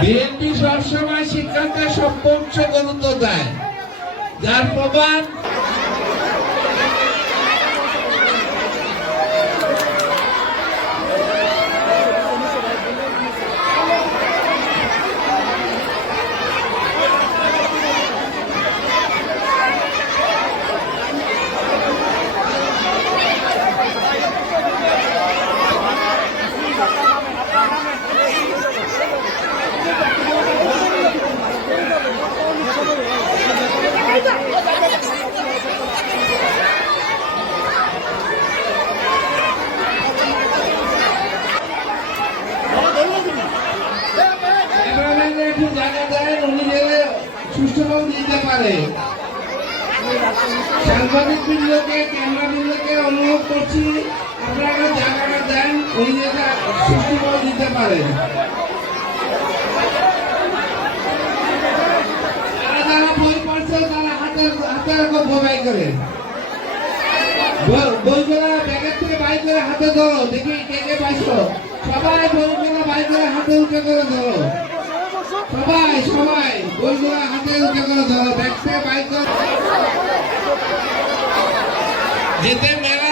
BNP সবসময় শিক্ষাকে সর্বোচ্চ গুরুত্ব দেয়, যার প্রমাণ জায়গা দেন, উনি গেলে সুষ্ঠুভাবে দিতে পারে। সাংবাদিক বৃন্দকে, ক্যামেরা বৃন্দকে অনুরোধ করছি, আপনারা জায়গাটা দেন, উনি যেটা সুষ্ঠুভাবে দিতে পারেন। যারা বই পড়ছে তারা হাতের বোবাই করে বইগুলা ব্যাগের থেকে বাই করে হাতে ধরো, দেখি কে কে পাইছো। সবাই বইগুলা বাই করে হাতে উঠে করে ধরো, সবাই বইগুলা হাতে উঠে করে ধরো, ব্যাগ থেকে বাই করে যেতে মেলা